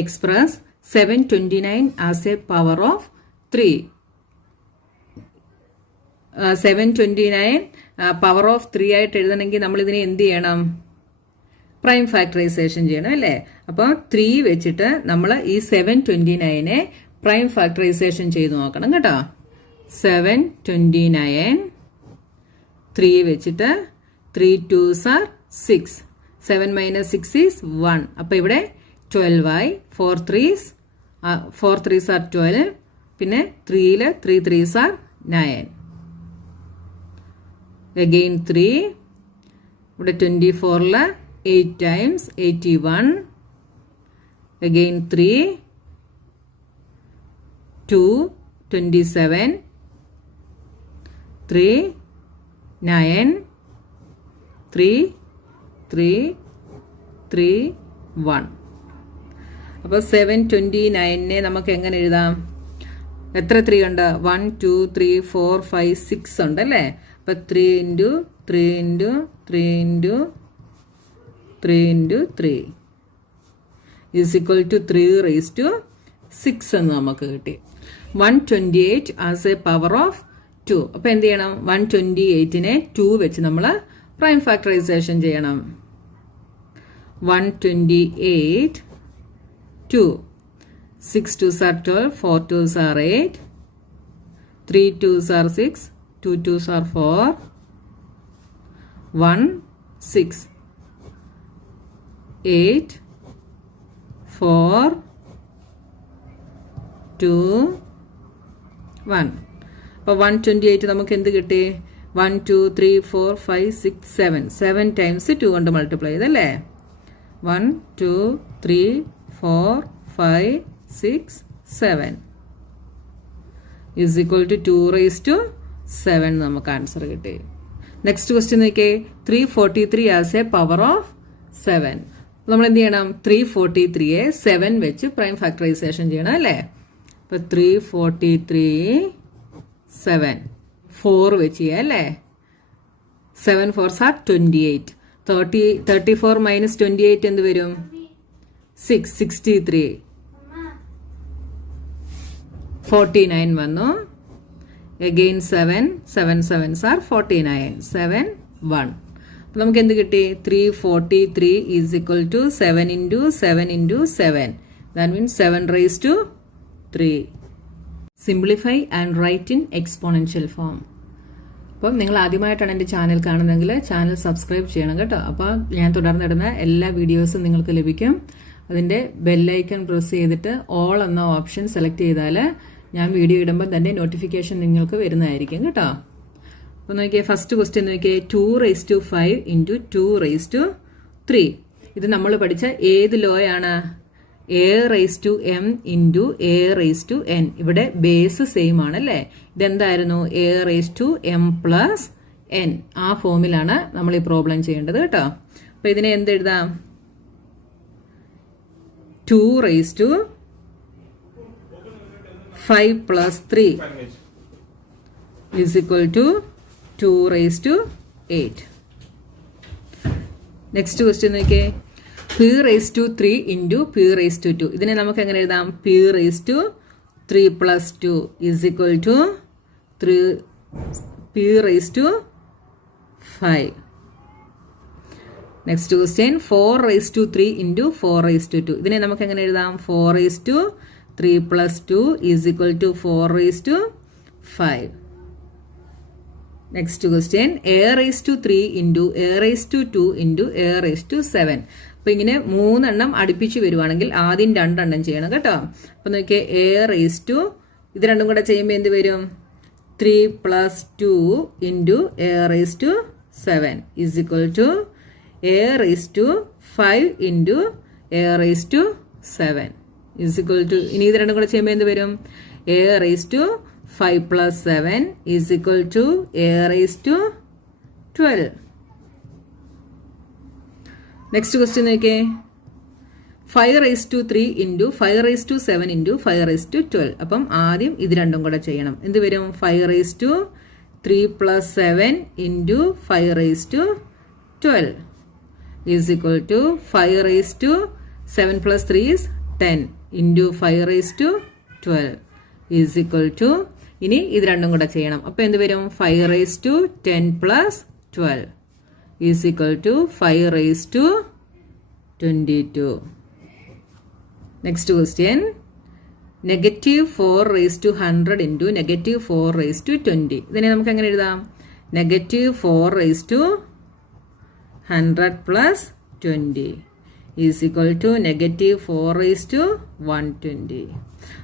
Express 729 as a power of 3. 729 power of 3 ആയിട്ട് എഴുതണമെങ്കിൽ നമ്മൾ ഇതിനെ എന്ത് ചെയ്യണം? പ്രൈം ഫാക്ടറൈസേഷൻ ചെയ്യണം അല്ലേ? അപ്പോൾ 3 വെച്ചിട്ട് നമ്മൾ ഈ 729നെ പ്രൈം ഫാക്ടറൈസേഷൻ ചെയ്ത് നോക്കണം കേട്ടോ. 729 3 വെച്ചിട്ട് 3 2s are 6. 7 minus 6 is 1. അപ്പോൾ ഇവിടെ 12 4 3s are 12. പിന്നെ 3ൽ 3 3s are 9. Again 3. ഇവിടെ 24ൽ 8 times 81. Again 3. 2 27. 3 9. 3 3 3 1. അപ്പോൾ 729നെ നമുക്ക് എങ്ങനെ എഴുതാം? എത്ര 3 ഉണ്ട്? 1 2 3 4 5 6 ഉണ്ട് അല്ലേ? അപ്പോൾ 3 into 3 into 3 into 3 into 3 is equal to 3 raise to 6 എന്ന് നമുക്ക് കിട്ടി. 128 ആസ് എ പവർ ഓഫ് 2. അപ്പോൾ എന്ത് ചെയ്യണം? 128നെ 2 വെച്ച് നമ്മൾ പ്രൈം ഫാക്ടറൈസേഷൻ ചെയ്യണം. 128 2. 6 2s are 12, 4 2s are 8, 3 2s are 6, 2 2s are 4, 1 6, 8 4 2 1. അപ്പോൾ 128 നമുക്ക് എന്ത് കിട്ടി? 1 2 3 4 5 6 7. 7 ടൈംസ് 2 കൊണ്ട് മൾട്ടിപ്ലൈ ചെയ്തല്ലേ? 1 2 3 4 5 6 7 is equal to 2 raise to 7 നമുക്ക് ആൻസർ കിട്ടി. നെക്സ്റ്റ് ക്വസ്റ്റ്യൻ നോക്കിയേ. 343 ആസ് എ പവർ ഓഫ് 7. നമ്മൾ എന്ത് ചെയ്യണം? 343യെ 7 വെച്ച് പ്രൈം ഫാക്ടറൈസേഷൻ ചെയ്യണം അല്ലേ? അപ്പോൾ 343 7 4 വെച്ച് ചെയ്യാം അല്ലേ? 7 4s are 28. 34 മൈനസ് 28 എന്ത് വരും? 6 63. 49 വന്നു. Again 7 7s are 49. 7 1. അപ്പോൾ നമുക്ക് എന്ത് കിട്ടി? 343 is equal to 7 into 7 into 7. That means 7 raise to 3. Simplify and write in exponential form. അപ്പം നിങ്ങൾ ആദ്യമായിട്ടാണ് എൻ്റെ ചാനൽ കാണുന്നതെങ്കിൽ ചാനൽ സബ്സ്ക്രൈബ് ചെയ്യണം കേട്ടോ. അപ്പോൾ ഞാൻ തുടർന്നിടുന്ന എല്ലാ വീഡിയോസും നിങ്ങൾക്ക് ലഭിക്കും. അതിൻ്റെ ബെല്ലൈക്കൺ പ്രസ് ചെയ്തിട്ട് ഓൾ എന്ന ഓപ്ഷൻ സെലക്ട് ചെയ്താൽ ഞാൻ വീഡിയോ ഇടുമ്പോൾ തന്നെ നോട്ടിഫിക്കേഷൻ നിങ്ങൾക്ക് വരുന്നതായിരിക്കും കേട്ടോ. അപ്പോൾ നോക്കിയേ, ഫസ്റ്റ് ക്വസ്റ്റ്യൻ നോക്കിയേ. 2 raise to 5 into 2 raise to 3. ഇത് നമ്മൾ പഠിച്ച ഏത് ലോ ആണ്? A raise to M into A raise to N. ഇവിടെ ബേസ് സെയിം ആണല്ലേ? ഇതെന്തായിരുന്നു? A raise to M plus N. ആ ഫോമിലാണ് നമ്മൾ ഈ പ്രോബ്ലം ചെയ്യേണ്ടത് കേട്ടോ. അപ്പോൾ ഇതിനെ എന്തെഴുതാം? 2 raise to 5 plus 3 is equal to 2 raise to 8. Next question നോക്കിയേ. p raise to 3 into p raise to 2. ഇതിനെ നമുക്ക് എങ്ങനെ എഴുതാം? p raise to 3 plus 2 is equal to 3 p raise to 5. Next question. 4 raise to 3 into 4 raise to 2. ഇതിനെ നമുക്ക് എങ്ങനെ എഴുതാം? 4 raise to 3 plus 2 is equal to 4 raise to 5. Next question. A raise to 3 into A raise to 2 into A raise to 7. അപ്പോൾ ഇങ്ങനെ 3 എണ്ണം അടുപ്പിച്ച് വരുവാണെങ്കിൽ ആദ്യം 2 എണ്ണം ചെയ്യണം കേട്ടോ. അപ്പോൾ നോക്കിയേ, എ റേസ് ടു, ഇത് രണ്ടും കൂടെ ചെയ്യുമ്പോൾ എന്ത് വരും? 3 plus 2 into A raise to 7 is equal to A raise to 5 into A raise to 7 is equal to, ഇനി ഇത് രണ്ടും കൂടെ ചെയ്യുമ്പോൾ എന്ത് വരും? A raise to 5 plus 7 is equal to A raise to 12. Next question നോക്കിയേ. 5 raise to 3 into 5 raise to 7 into 5 raise to 12. അപ്പം ആദ്യം ഇത് രണ്ടും കൂടെ ചെയ്യണം. എന്ത് വരും? 5 raise to 3 plus 7 into 5 raise to 12 is equal to 5 raised to 7 plus 3 is 10 into 5 raised to 12 is equal to, ഇനി ഇത് രണ്ടും കൂടെ ചെയ്യണം. അപ്പോൾ എന്ത് വരും? 5 raised to 10 plus 12 is equal to 5 raised to 22. Next question. Negative 4 raised to 100 into negative 4 raised to 20. ഇതിനെ നമുക്ക് എങ്ങനെ എഴുതാം? Negative 4 raised to 100 plus 20 is equal to negative 4 raised to 120.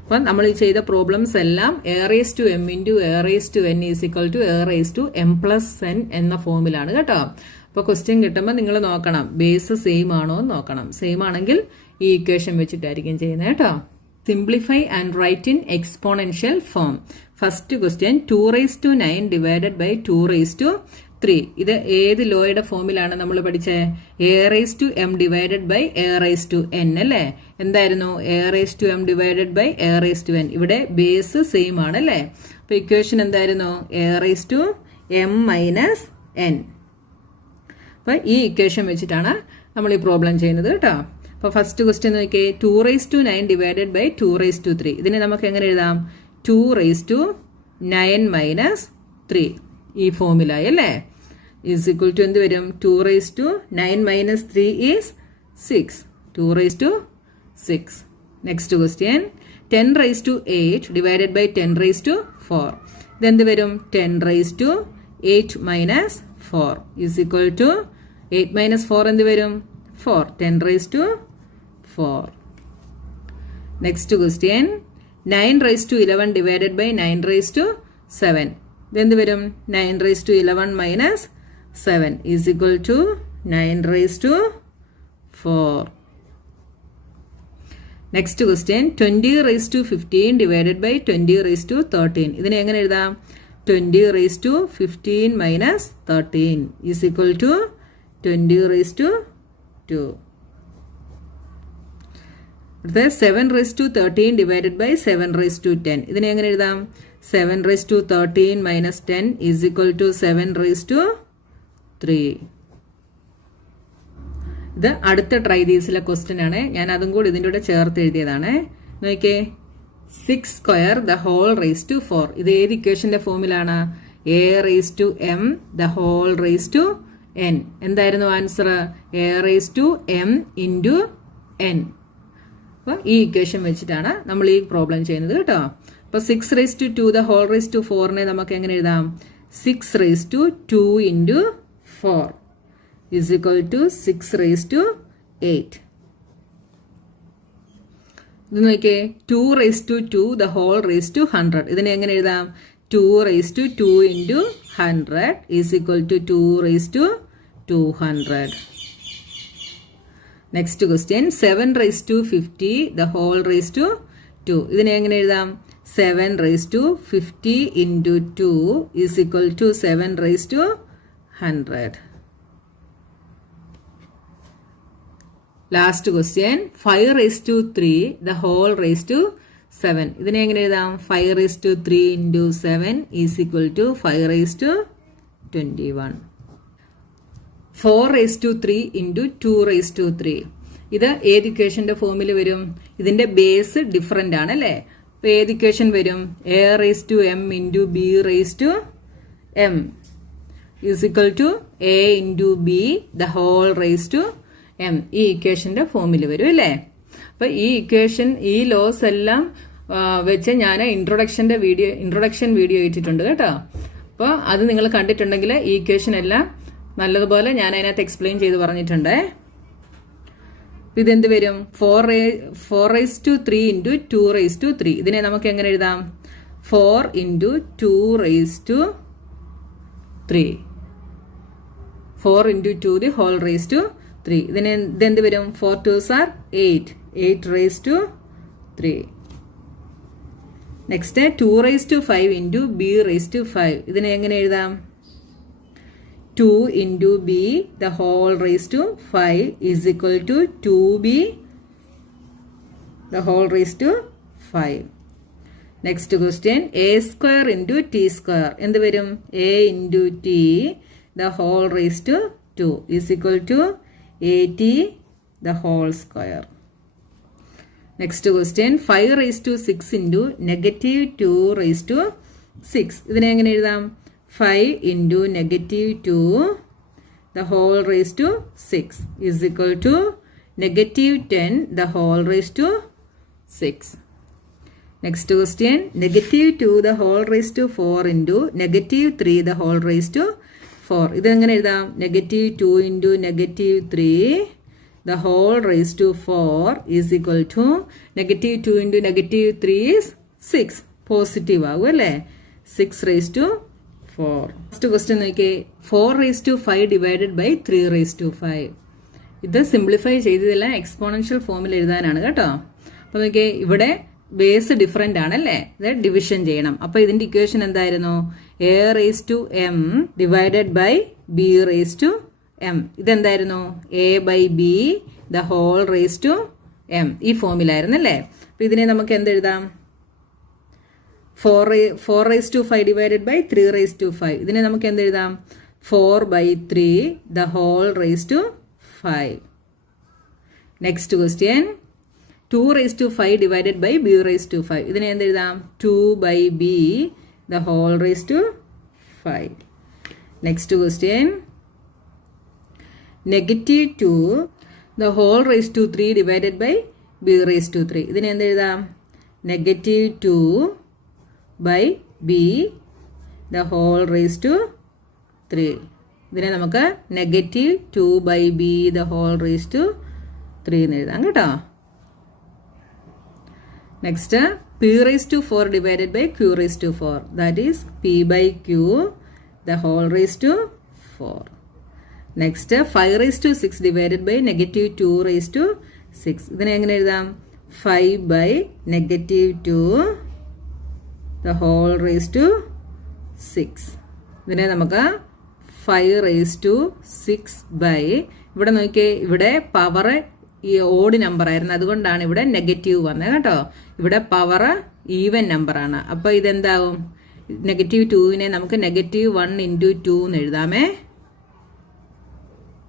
അപ്പം നമ്മൾ ഈ ചെയ്ത പ്രോബ്ലംസ് എല്ലാം a raised to m into a raised to n is equal to a raised to m plus n എന്ന ഫോമിലാണ് കേട്ടോ. അപ്പോൾ ക്വസ്റ്റ്യൻ കിട്ടുമ്പോൾ നിങ്ങൾ നോക്കണം ബേസ് സെയിം ആണോ എന്ന് നോക്കണം. സെയിം ആണെങ്കിൽ ഈ ഇക്വേഷൻ വെച്ചിട്ടായിരിക്കും ചെയ്യുന്നത് കേട്ടോ. Simplify and write in exponential form. First question 2 raised to 9 divided by 2 raised to 3. ഇത് ഏത് ലോയുടെ ഫോമിലാണ് നമ്മൾ പഠിച്ചത്? a raised to m divided by a raised to n അല്ലേ? എന്തായിരുന്നു? a raised to m divided by a raised to n. ഇവിടെ base same ആണ് അല്ലേ? അപ്പോൾ ഇക്വേഷൻ എന്തായിരുന്നു? a raised to m minus n. അപ്പോൾ ഈ ഇക്വേഷൻ വെച്ചിട്ടാണ് നമ്മൾ ഈ പ്രോബ്ലം ചെയ്യുന്നത് കേട്ടോ. അപ്പോൾ ഫസ്റ്റ് ക്വസ്റ്റ്യൻ നോക്കിയേ, 2 raised to 9 divided by 2 raised to 3. ഇതിനെ നമുക്ക് എങ്ങനെ എഴുതാം? 2 raised to 9 minus 3 ഈ ഫോമിലായി അല്ലേ? ഈസ് ഈക്വൽ ടു എന്ത് വരും? 2 raised to 9 minus 3 is 6. 2 raised to 6. Next question 10 raised to 8 divided by 10 raised to 4. ഇതെന്ത് വരും? 10 raised to 8 minus 4 is equal to 8 minus 4 എന്ത് വരും? 4. 10 raised to 4. Next question 9 raised to 11 divided by 9 raised to 7. ഇതെന്ത് വരും? 9 raised to 11 minus 7 is equal to 9 raised to 4. Next question 20 raised to 15 divided by 20 raised to 13. ഇതിനെ എങ്ങനെ എഴുതാം? 20 raised to 15 minus 13 is equal to 20 raised to 2. അടുത്ത 7 raised to 13 divided by 7 raised to 10. ഇതിനെ എങ്ങനെ എഴുതാം? 7 raised to 13 minus 10 is equal to 7 raised to 3. ഇത് അടുത്ത try ദീസിലെ question ആണ്. ഞാൻ അതും കൂടി ഇതിൻ്റെ കൂടെ ചേർത്ത് എഴുതിയതാണ്. നോക്കിയേ, 6 square the whole raised to 4. ഇത് ഏത് ഇക്വേഷന്റെ ഫോമിലാണ്? a raised to m the whole raised to n. എന്തായിരുന്നു answer? a raised to m into n. അപ്പോൾ ഈ ഇക്വേഷൻ വെച്ചിട്ടാണ് നമ്മൾ ഈ പ്രോബ്ലം ചെയ്യുന്നത് കേട്ടോ. അപ്പോൾ 6 raised to 2 the whole raised to 4നെ നമുക്ക് എങ്ങനെ എഴുതാം? 6 raised to 2 into 4 is equal to 6 raised to 8. ഇത് നോക്കിയേ, 2 raised to 2 the whole raised to 100. ഇതിനെ എങ്ങനെ എഴുതാം? 2 raised to 2 into 100 is equal to 2 raised to 200. Next question 7 raised to 50 the whole raised to 2. ഇതിനെ എങ്ങനെ എഴുതാം? 7 raised to 50 into 2 is equal to 7 raised to 100. Last question 5 raised to 3 the whole raised to 7. ഇതിനെ എങ്ങനെ എഴുതാം? 5 raised to 3 into 7 is equal to 5 raised to 21. 4 raised to 3 into 2 raised to 3. ഇത് ഏത് ഇക്വേഷന്റെ ഫോമിൽ വരും? ഇതിന്റെ ബേസ് ഡിഫറെന്റ് ആണ് അല്ലേ? അപ്പോൾ ഏത് ഇക്വേഷൻ വരും? a raised to m into b raised to m is equal to a into b the whole raised to m. ഈ ഇക്വേഷന്റെ ഫോമിൽ വരും അല്ലേ? അപ്പോൾ ഈ ഇക്വേഷൻ, ഈ ലോസ് എല്ലാം വെച്ച് ഞാൻ ഇൻട്രൊഡക്ഷൻ വീഡിയോ ഇട്ടിട്ടുണ്ട് കേട്ടോ. അപ്പോൾ അത് നിങ്ങൾ കണ്ടിട്ടുണ്ടെങ്കിൽ ഈ ഇക്വേഷൻ എല്ലാം നല്ലതുപോലെ ഞാൻ അതിനകത്ത് എക്സ്പ്ലെയിൻ ചെയ്ത് പറഞ്ഞിട്ടുണ്ട്. ഇതെന്ത് വരും? 4 raised to 3 into 2 raised to 3. ഇതിനെ നമുക്ക് എങ്ങനെ എഴുതാം? 4 into 2 raised to 3. 4 into 2 the whole raised to 3. ഇതെന്ത് വരും? 4 2s are 8. 8 raised to 3. Next 2 raised to 5 into b raised to 5. ഇതിനെ എങ്ങനെ എഴുതാം? 2 into b the whole raised to 5 is equal to 2b the whole raised to 5. Next question, a square into t square. എന്ത് വരും? a into t the whole raised to 2 is equal to 80 the whole square. Next question, 5 raised to 6 into negative 2 raised to 6. ഇതിനെ എങ്ങനെ എഴുതാം? 5 into negative 2 the whole raised to 6 is equal to negative 10 the whole raised to 6. Next question, negative 2 the whole raised to 4 into negative 3 the whole raised to 4. ഇത് എങ്ങനെ എഴുതാം? negative 2 into negative 3 the whole raised to 4 is equal to negative 2 into negative 3 is 6. Positive ആകും അല്ലേ? 6 raised to 4. Next question നോക്കിയേ, 4 raised to 5 divided by 3 raised to 5. ഇത് simplify ചെയ്തതല്ല, exponential ഫോമിൽ എഴുതാനാണ് കേട്ടോ. അപ്പോൾ നോക്കിയേ, ഇവിടെ ബേസ് ഡിഫറെൻ്റ് ആണല്ലേ, ഇത് ഡിവിഷൻ ചെയ്യണം. അപ്പോൾ ഇതിൻ്റെ ഇക്വേഷൻ എന്തായിരുന്നു? A raise to M divided by B raise to M. ഇതെന്തായിരുന്നു? A by B the whole raise to M. ഈ ഫോമിലായിരുന്നു അല്ലേ. അപ്പോൾ ഇതിനെ നമുക്ക് എന്തെഴുതാം? 4 raised to 5 divided by 3 raised to 5. ഇതിനെ നമുക്ക് എന്തെഴുതാം? 4 by 3 the whole raised to 5. Next question, 2 raised to 5 divided by b raised to 5. ഇതിനെ എന്തെഴുതാം? 2 by b the whole raised to 5. Next question, negative 2 the whole raised to 3 divided by b raised to 3. ഇതിനെ എന്തെഴുതാം? negative 2 by b the whole raised to 3. ഇതിനെ നമുക്ക് negative 2 by b the whole raised to 3 എന്ന് എഴുതാം കേട്ടോ. Next, p raised to 4 divided by q raised to 4. that is p by q the whole raised to 4. Next, 5 raised to 6 divided by negative 2 raised to 6. ഇതിനെ എങ്ങനെ എഴുതാം? 5 by negative 2 the whole raised to 6. ഇതിനെ നമുക്ക് 5 raised to 6 by, ഇവിടെ നോക്കിയേ, ഇവിടെ power ഈ odd number ആയിരുന്നു, അതുകൊണ്ടാണ് ഇവിടെ നെഗറ്റീവ് വന്നത് കേട്ടോ. ഇവിടെ പവർ ഈവൻ നമ്പറാണ്. അപ്പോൾ ഇതെന്താവും? negative 2നെ നമുക്ക് negative 1 into 2 എന്ന് എഴുതാമേ.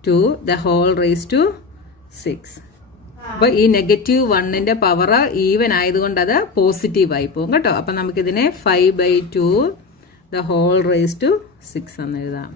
2 the whole raised to 6. അപ്പോൾ ഈ negative 1ന്റെ പവർ ഈവൻ ആയതുകൊണ്ട് അത് പോസിറ്റീവ് ആയി പോകും കേട്ടോ. അപ്പം നമുക്കിതിനെ 5 by 2 the whole raised to 6 എന്ന് എഴുതാം.